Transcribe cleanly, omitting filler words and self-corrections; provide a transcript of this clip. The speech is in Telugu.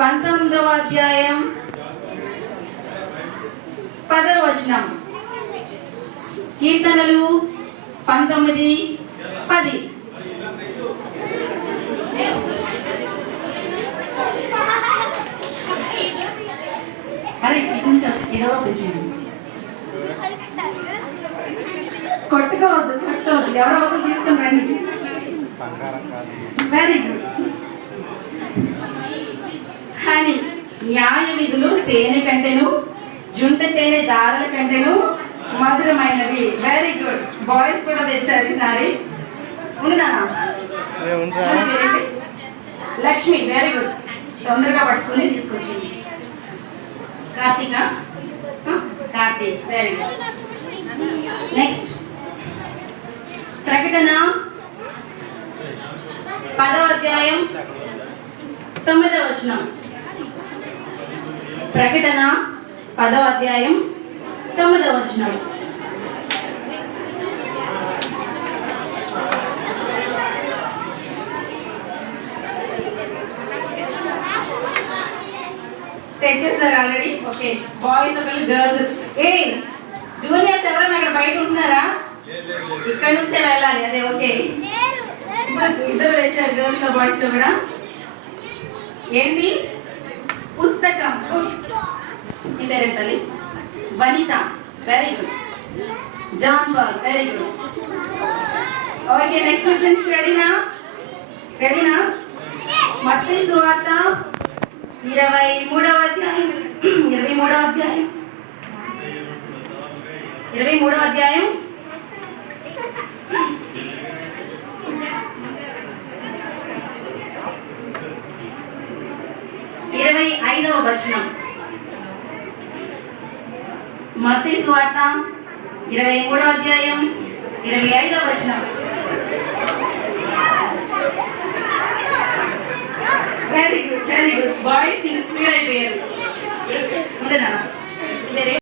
19వ అధ్యాయం 10వ వచనం. కీర్తనలు 19:10. అరే కొంచెం ఏదో పెంచింది, కొట్టుకోవద్దు ఎవరో ఒకరు తీసుకుని రండి. Very good. హనీ, న్యాయ విధులు తేనె కంటేను జుంట తేనె దారుల కంటేను మధురమైనవి. Very good. బాయ్స్ కూడా తెచ్చారు ఈసారి. ఉండునా లక్ష్మి, వెరీ గుడ్. తొందరగా పట్టుకుని తీసుకొచ్చింది. Karthik, very good. నెక్స్ట్ ప్రకటన 10వ అధ్యాయం 9వ వచనం. ప్రకటన 10వ అధ్యాయం 9వ వచనం. తెచ్చేస్తారు ఆల్రెడీ. ఓకే, బాయ్స్ ఒకళ్ళు, గర్ల్స్. జూనియర్స్ ఎవరైనా అక్కడ బయట ఉంటున్నారా? ఇక్కడ నుంచే వెళ్ళాలి. అదే ఓకే. ఇద్దరు తెచ్చారు, గర్ల్స్ లో బాయ్స్ లో కూడా. ఏంటి? పుస్తకం. నీ పేరు తల్లి? Vanitha, very good. John Paul, very good. Okay, next friends రెడీనా? మత్తయి సువార్త 23వ అధ్యాయం 23వ అధ్యాయం 25వ వచనం. మత్తయి సువార్త 23వ అధ్యాయం 25వ వచనం. Very good. బాయ్స్ ఇన్స్పైర్ అయిపోయారు. ఉండదా?